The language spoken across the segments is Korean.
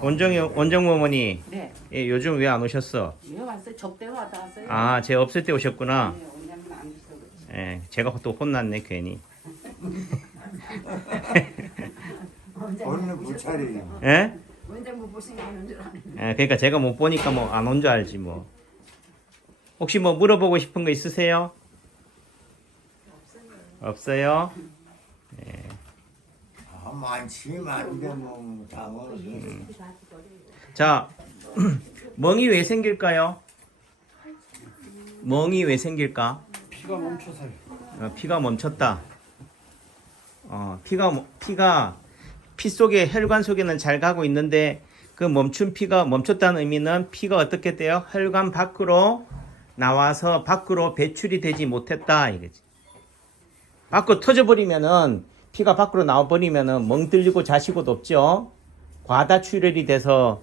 원정모 어머니, 네. 예, 요즘 왜 안 오셨어? 왜 왔어요? 접대가 왔다 갔어요. 아, 제 없을 때 오셨구나. 네, 원장님 안 계셔서 그렇지. 예, 제가 또 혼났네, 괜히. 오늘 못 차려요. 예? 원장 못 보시면 아는 줄 아는. 예, 그러니까 제가 못 보니까 뭐 안 온 줄 알지 뭐. 혹시 뭐 물어보고 싶은 거 있으세요? 없어요? 아, 많지 많은데 뭐다 먹었어. 자, 멍이 왜 생길까요? 멍이 왜 생길까? 피가 멈춰서요. 피가 멈췄다. 피가 피 속에 혈관 속에는 잘 가고 있는데 그 멈춘 피가 멈췄다는 의미는 피가 어떻게 돼요? 혈관 밖으로 나와서 밖으로 배출이 되지 못했다 이거지. 밖으로 터져버리면은 피가 밖으로 나와버리면은 멍들리고 자시고도 없죠. 과다 출혈이 돼서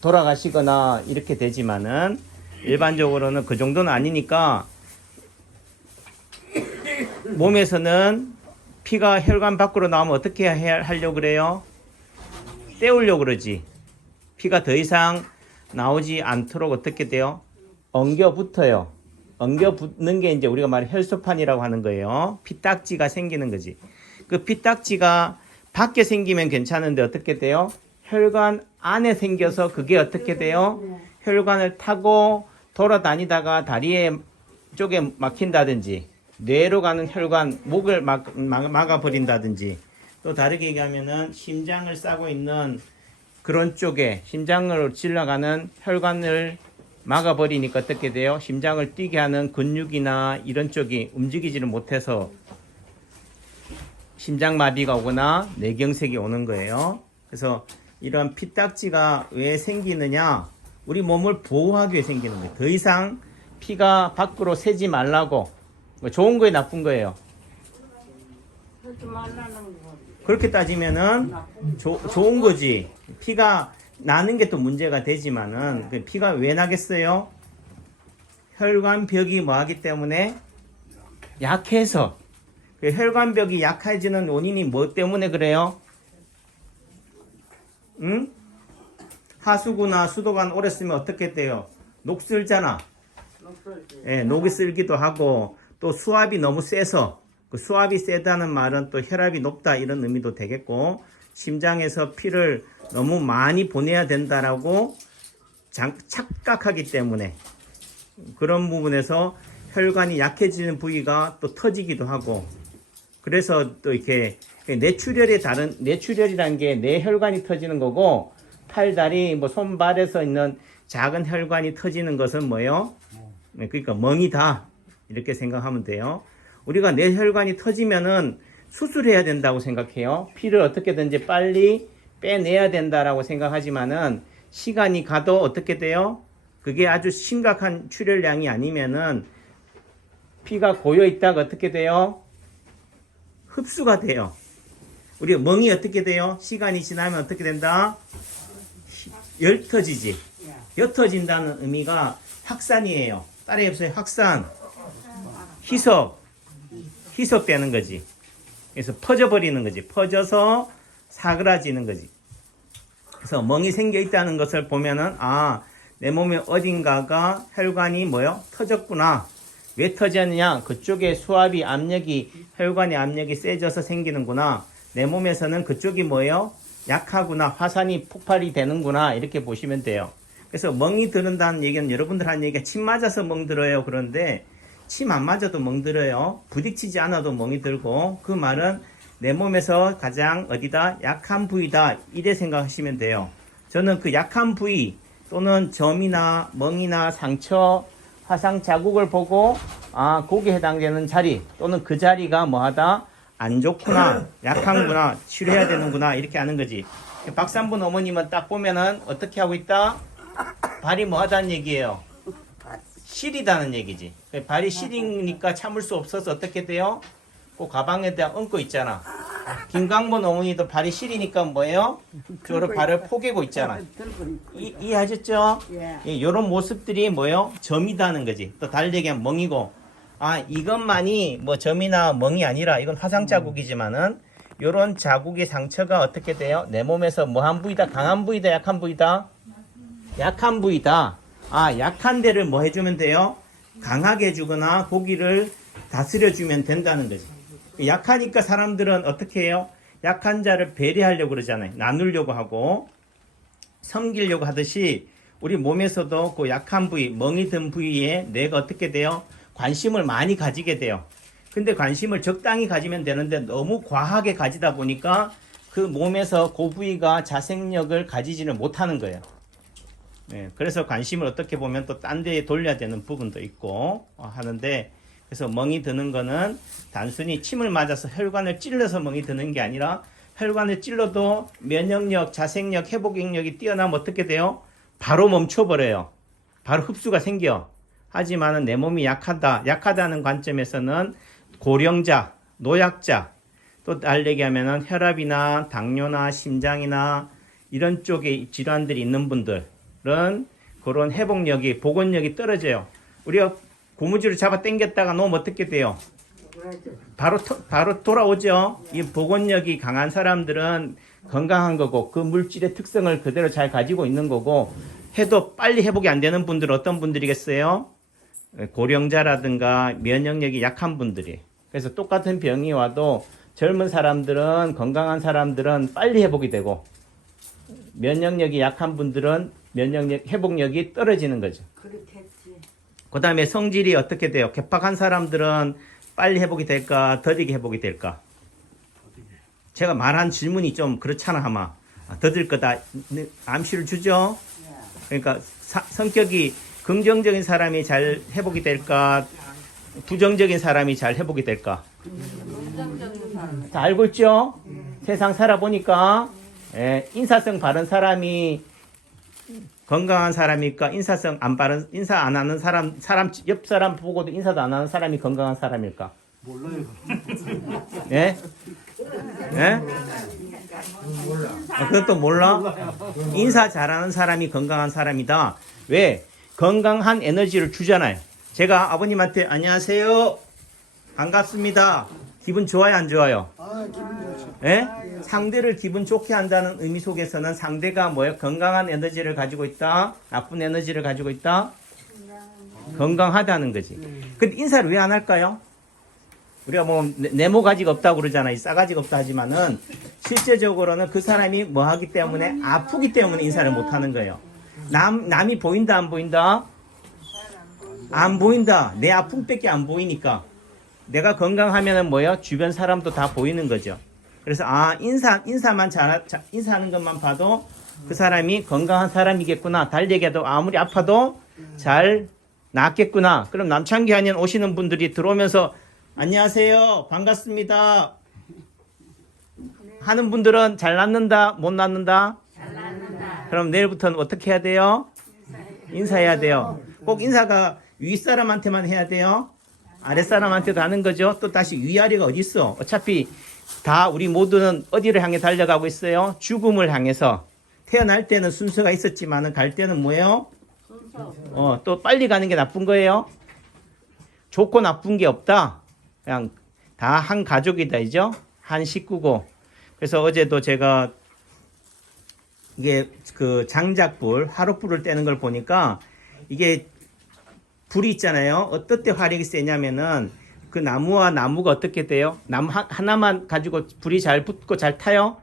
돌아가시거나 이렇게 되지만은 일반적으로는 그 정도는 아니니까 몸에서는 피가 혈관 밖으로 나오면 어떻게 하려고 그래요? 떼우려고 그러지. 피가 더 이상 나오지 않도록 어떻게 돼요? 엉겨 붙어요. 엉겨 붙는 게 이제 우리가 말해 혈소판이라고 하는 거예요. 피딱지가 생기는 거지. 그 피딱지가 밖에 생기면 괜찮은데 어떻게 돼요? 혈관 안에 생겨서 그게 어떻게 돼요? 혈관을 타고 돌아다니다가 다리에 쪽에 막힌다든지 뇌로 가는 혈관 목을 막아버린다든지 또 다르게 얘기하면은 심장을 싸고 있는 그런 쪽에 심장으로 질러가는 혈관을 막아버리니까 어떻게 돼요? 심장을 뛰게 하는 근육이나 이런 쪽이 움직이지를 못해서 심장마비가 오거나 뇌경색이 오는 거예요. 그래서 이런 피딱지가 왜 생기느냐? 우리 몸을 보호하기 위해 생기는 거예요. 더 이상 피가 밖으로 새지 말라고. 뭐 좋은 거예요, 나쁜 거예요? 그렇게 말라는 거. 그렇게 따지면은 좋은 거지. 피가 나는 게 또 문제가 되지만은 그 피가 왜 나겠어요? 혈관벽이 뭐하기 때문에 약해서. 그 혈관벽이 약해지는 원인이 뭐 때문에 그래요? 응? 하수구나 수도관 오래 쓰면 어떻게 돼요? 녹슬잖아. 예, 녹이 슬기도 하고 또 수압이 너무 세서 그 수압이 세다는 말은 또 혈압이 높다 이런 의미도 되겠고 심장에서 피를 너무 많이 보내야 된다라고 착각하기 때문에 그런 부분에서 혈관이 약해지는 부위가 또 터지기도 하고 그래서 또 이렇게 뇌출혈이라는 게 뇌혈관이 터지는 거고 팔, 다리, 뭐 손발에서 있는 작은 혈관이 터지는 것은 뭐예요? 그러니까 멍이다 이렇게 생각하면 돼요. 우리가 뇌혈관이 터지면은 수술해야 된다고 생각해요. 피를 어떻게든지 빨리 빼내야 된다라고 생각하지만은 시간이 가도 어떻게 돼요? 그게 아주 심각한 출혈량이 아니면은 피가 고여 있다가 어떻게 돼요? 흡수가 돼요. 우리 멍이 어떻게 돼요? 시간이 지나면 어떻게 된다? 옅어지지. 옅어진다는 의미가 확산이에요. 따라해보세요. 확산. 희석되는 거지. 그래서 퍼져버리는 거지. 퍼져서 사그라지는 거지. 그래서 멍이 생겨 있다는 것을 보면은 내 몸에 어딘가가 혈관이 뭐요? 터졌구나. 왜 터졌느냐? 그쪽에 수압이 혈관의 압력이 세져서 생기는구나. 내 몸에서는 그쪽이 뭐예요? 약하구나. 화산이 폭발이 되는구나. 이렇게 보시면 돼요. 그래서 멍이 드는다는 얘기는 여러분들 하는 얘기가 침 맞아서 멍 들어요. 그런데 침 안 맞아도 멍 들어요. 부딪히지 않아도 멍이 들고 그 말은 내 몸에서 가장 어디다? 약한 부위다. 이래 생각하시면 돼요. 저는 그 약한 부위 또는 점이나 멍이나 상처, 화상 자국을 보고 거기에 해당되는 자리 또는 그 자리가 뭐하다? 안 좋구나. 약한구나. 치료해야 되는구나. 이렇게 하는 거지. 박삼분 어머님은 딱 보면은 어떻게 하고 있다? 발이 뭐하다는 얘기예요? 시리다는 얘기지. 발이 시리니까 참을 수 없어서 어떻게 돼요? 그 가방에다 얹고 있잖아. 김강본 어머니도 발이 시리니까 뭐예요? 저로 발을 포개고 있잖아. 이해하셨죠? 이런 모습들이 뭐예요? 점이다는 거지. 또 달리게 하면 멍이고. 이것만이 뭐 점이나 멍이 아니라 이건 화상 자국이지만은 요런 자국의 상처가 어떻게 돼요? 내 몸에서 뭐한 부위다? 강한 부위다? 약한 부위다? 약한 부위다. 아, 약한 데를 뭐 해주면 돼요? 강하게 해주거나 고기를 다스려주면 된다는 거지. 약하니까 사람들은 어떻게 해요? 약한 자를 배려하려고 그러잖아요. 나누려고 하고 섬기려고 하듯이 우리 몸에서도 그 약한 부위, 멍이 든 부위에 뇌가 어떻게 돼요? 관심을 많이 가지게 돼요. 근데 관심을 적당히 가지면 되는데 너무 과하게 가지다 보니까 그 몸에서 그 부위가 자생력을 가지지는 못하는 거예요. 네, 그래서 관심을 어떻게 보면 또 딴 데에 돌려야 되는 부분도 있고 하는데, 그래서 멍이 드는 거는 단순히 침을 맞아서 혈관을 찔러서 멍이 드는 게 아니라 혈관을 찔러도 면역력, 자생력, 회복력이 뛰어나면 어떻게 돼요? 바로 멈춰버려요. 바로 흡수가 생겨. 하지만은 내 몸이 약하다. 약하다는 관점에서는 고령자, 노약자, 또 달리게 하면은 혈압이나 당뇨나 심장이나 이런 쪽에 질환들이 있는 분들은 그런 회복력이, 복원력이 떨어져요. 우리가 고무줄을 잡아 당겼다가 놓으면 어떻게 돼요? 바로 돌아오죠. 이 복원력이 강한 사람들은 건강한 거고 그 물질의 특성을 그대로 잘 가지고 있는 거고, 해도 빨리 회복이 안 되는 분들은 어떤 분들이겠어요? 고령자라든가 면역력이 약한 분들이. 그래서 똑같은 병이 와도 젊은 사람들은, 건강한 사람들은 빨리 회복이 되고 면역력이 약한 분들은 회복력이 떨어지는 거죠. 그렇겠지. 그 다음에 성질이 어떻게 돼요? 괴팍한 사람들은 빨리 회복이 될까? 더디게 회복이 될까? 제가 말한 질문이 좀 그렇잖아, 아마. 더딜 거다. 암시를 주죠? 그러니까 성격이 긍정적인 사람이 잘 회복이 될까? 부정적인 사람이 잘 회복이 될까? 다 알고 있죠? 세상 살아보니까 인사성 바른 사람이 건강한 사람일까? 인사성 안 바른, 인사 안 하는 사람 옆 사람 보고도 인사도 안 하는 사람이 건강한 사람일까? 몰라요. 예? 예? 그것도 몰라? 인사 잘하는 사람이 건강한 사람이다. 왜? 건강한 에너지를 주잖아요. 제가 아버님한테 안녕하세요, 반갑습니다, 기분 좋아요, 안 좋아요? 예? 상대를 기분 좋게 한다는 의미 속에서는 상대가 뭐예요? 건강한 에너지를 가지고 있다? 나쁜 에너지를 가지고 있다? 건강하다는 거지. 근데 인사를 왜 안 할까요? 우리가 뭐 네모가지가 없다고 그러잖아요. 싸가지가 없다 하지만은 실제적으로는 그 사람이 뭐 하기 때문에, 아프기 때문에 인사를 못 하는 거예요. 남이 보인다, 안 보인다? 안 보인다. 내 아픔밖에 안 보이니까. 내가 건강하면은 뭐예요? 주변 사람도 다 보이는 거죠. 그래서 인사만 인사하는 것만 봐도 그 사람이 건강한 사람이겠구나. 달리기도 아무리 아파도 잘 낫겠구나. 그럼 남창기 한의원 오시는 분들이 들어오면서 안녕하세요, 반갑습니다 하는 분들은 잘 낫는다, 못 낫는다? 잘 낫는다. 그럼 내일부터는 어떻게 해야 돼요? 인사해야 돼요. 꼭 인사가 윗사람한테만 해야 돼요? 아랫사람한테도 하는 거죠. 또 다시 위아래가 어디 있어? 어차피 다 우리 모두는 어디를 향해 달려가고 있어요? 죽음을 향해서. 태어날 때는 순서가 있었지만은 갈 때는 뭐예요? 또 빨리 가는 게 나쁜 거예요? 좋고 나쁜 게 없다. 그냥 다 한 가족이다, 이죠? 한 식구고. 그래서 어제도 제가 이게 그 장작불, 화롯불을 떼는 걸 보니까 이게 불이 있잖아요. 어떨 때 화력이 세냐면은 그 나무와 나무가 어떻게 돼요? 나무 하나만 가지고 불이 잘 붙고 잘 타요?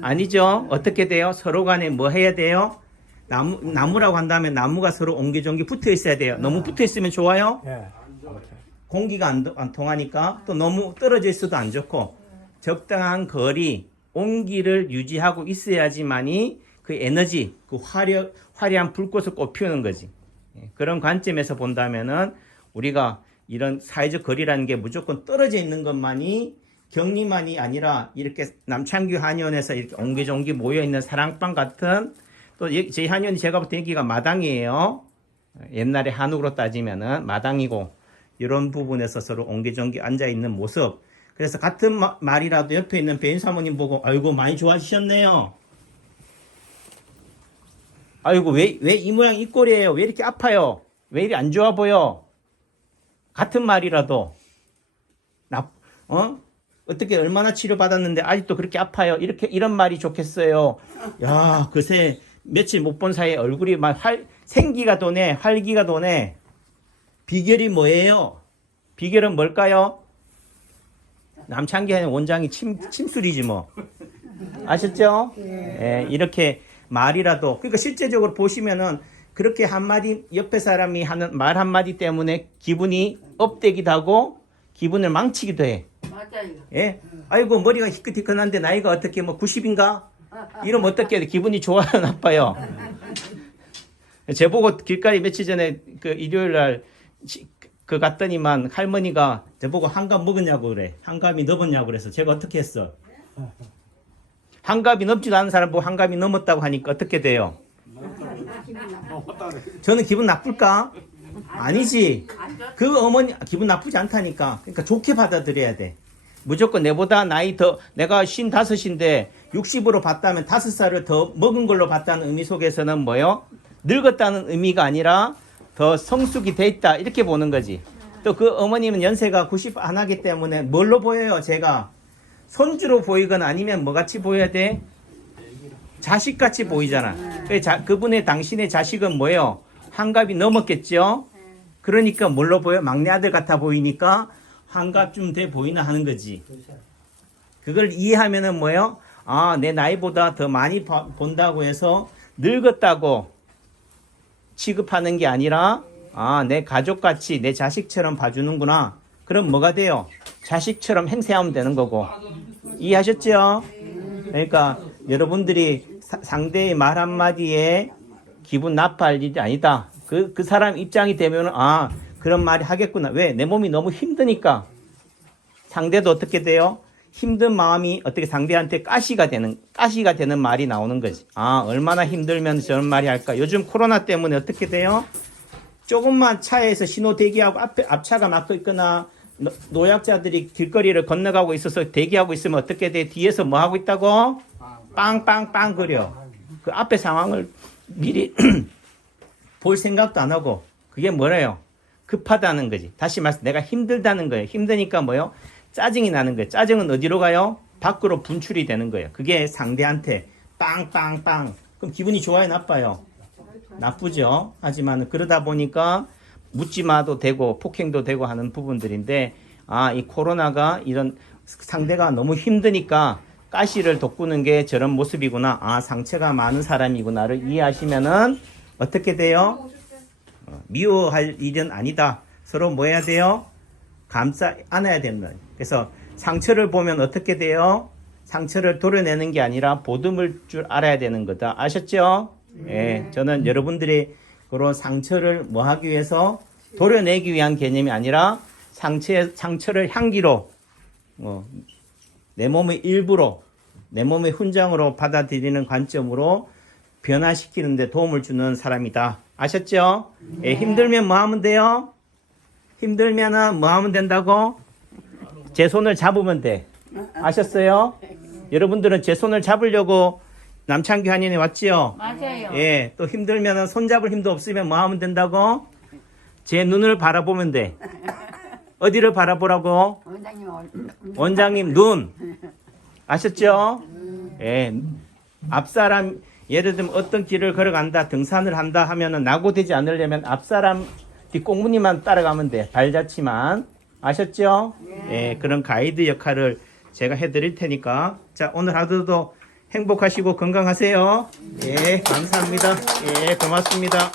아니죠. 어떻게 돼요? 서로 간에 뭐 해야 돼요? 나무라고 한다면 나무가 서로 옹기종기 붙어 있어야 돼요. 너무 붙어 있으면 좋아요? 공기가 안 통하니까. 또 너무 떨어져 있어도 안 좋고, 적당한 거리, 온기를 유지하고 있어야지만이 그 에너지, 그 화려한 불꽃을 꽃 피우는 거지. 그런 관점에서 본다면은 우리가 이런 사회적 거리라는 게 무조건 떨어져 있는 것만이, 격리만이 아니라 이렇게 남창규 한의원에서 이렇게 옹기종기 모여있는 사랑방 같은, 또 저희 한의원이 제가 볼 때 여기가 마당이에요. 옛날에 한옥으로 따지면은 마당이고, 이런 부분에서 서로 옹기종기 앉아있는 모습. 그래서 같은 말이라도 옆에 있는 배인 사모님 보고 아이고 많이 좋아지셨네요. 아이고 왜 이 모양 이 꼴이에요? 왜 이렇게 아파요? 왜 이리 안 좋아 보여? 같은 말이라도 어떻게 얼마나 치료받았는데 아직도 그렇게 아파요. 이렇게 이런 말이 좋겠어요. 야, 그새 며칠 못 본 사이에 얼굴이 막 생기가 도네, 활기가 도네. 비결이 뭐예요? 비결은 뭘까요? 남창기 원장이 침술이지 뭐. 아셨죠? 예, 이렇게 말이라도 그러니까 실제적으로 보시면은 그렇게 한마디 옆에 사람이 하는 말 한마디 때문에 기분이 업되기도 하고 기분을 망치기도 해. 맞아요. 예? 아이고 머리가 희끗희끗한데 나이가 어떻게 뭐 90인가? 이러면 어떻게 해? 기분이 좋아요, 나빠요? 제보고 길거리 며칠 전에 그 일요일 날 그 갔더니만 할머니가 저보고 한갑 먹었냐고 그래. 한갑이 넘었냐고 그래서 제가 어떻게 했어? 한갑이 넘지도 않은 사람 보고 한갑이 넘었다고 하니까 어떻게 돼요? 저는 기분 나쁠까? 아니지. 그 어머니 기분 나쁘지 않다니까. 그러니까 좋게 받아들여야 돼. 무조건 내보다 나이 더 내가 55인데 60으로 봤다면 5살을 더 먹은 걸로 봤다는 의미 속에서는 뭐요? 늙었다는 의미가 아니라 더 성숙이 돼 있다 이렇게 보는 거지. 또 그 어머님은 연세가 90 안 하기 때문에 뭘로 보여요? 제가 손주로 보이거나 아니면 뭐 같이 보여야 돼? 자식같이 보이잖아. 그분의 당신의 자식은 뭐예요? 한갑이 넘었겠죠? 그러니까 뭘로 보여? 막내 아들 같아 보이니까 한갑쯤 돼 보이나 하는 거지. 그걸 이해하면은 뭐예요? 아, 내 나이보다 더 많이 본다고 해서 늙었다고 취급하는 게 아니라 아, 내 가족같이 내 자식처럼 봐주는구나. 그럼 뭐가 돼요? 자식처럼 행세하면 되는 거고. 이해하셨죠? 그러니까 여러분들이 상대의 말 한마디에 기분 나빠할 일이 아니다. 그 사람 입장이 되면 아, 그런 말이 하겠구나. 왜? 내 몸이 너무 힘드니까. 상대도 어떻게 돼요? 힘든 마음이 어떻게 상대한테 가시가 되는 말이 나오는 거지. 아, 얼마나 힘들면 저런 말이 할까? 요즘 코로나 때문에 어떻게 돼요? 조금만 차에서 신호 대기하고 앞차가 막혀 있거나 노약자들이 길거리를 건너가고 있어서 대기하고 있으면 어떻게 돼? 뒤에서 뭐 하고 있다고? 빵빵빵 거려. 그 앞에 상황을 미리 볼 생각도 안 하고 그게 뭐래요? 급하다는 거지. 다시 말해서 내가 힘들다는 거예요. 힘드니까 뭐요? 짜증이 나는 거예요. 짜증은 어디로 가요? 밖으로 분출이 되는 거예요. 그게 상대한테 빵빵빵. 그럼 기분이 좋아요? 나빠요? 나쁘죠. 하지만 그러다 보니까 묻지마도 되고 폭행도 되고 하는 부분들인데 아, 이 코로나가 이런 상대가 너무 힘드니까 가시를 돋구는 게 저런 모습이구나. 아, 상처가 많은 사람이구나를 이해하시면은 어떻게 돼요? 미워할 일은 아니다. 서로 뭐 해야 돼요? 감싸 안아야 된다. 그래서 상처를 보면 어떻게 돼요? 상처를 도려내는 게 아니라 보듬을 줄 알아야 되는 거다. 아셨죠? 예, 저는 여러분들이 그런 상처를 뭐 하기 위해서 도려내기 위한 개념이 아니라 상처를 향기로 내 몸의 일부로 내 몸의 훈장으로 받아들이는 관점으로 변화시키는 데 도움을 주는 사람이다. 아셨죠? 예, 힘들면 뭐 하면 돼요? 힘들면은 뭐 하면 된다고? 제 손을 잡으면 돼. 아셨어요? 여러분들은 제 손을 잡으려고 남창규 한인에 왔지요? 맞아요. 예, 또 힘들면은 손 잡을 힘도 없으면 뭐 하면 된다고? 제 눈을 바라보면 돼. 어디를 바라보라고? 원장님 눈. 아셨죠? 예, 앞사람 예를 들면 어떤 길을 걸어간다, 등산을 한다 하면은 낙오되지 않으려면 앞사람 뒷꽁무니만 따라가면 돼. 발자취만. 아셨죠? 예, 그런 가이드 역할을 제가 해드릴 테니까. 자, 오늘 하루도 행복하시고 건강하세요. 예, 감사합니다. 예, 고맙습니다.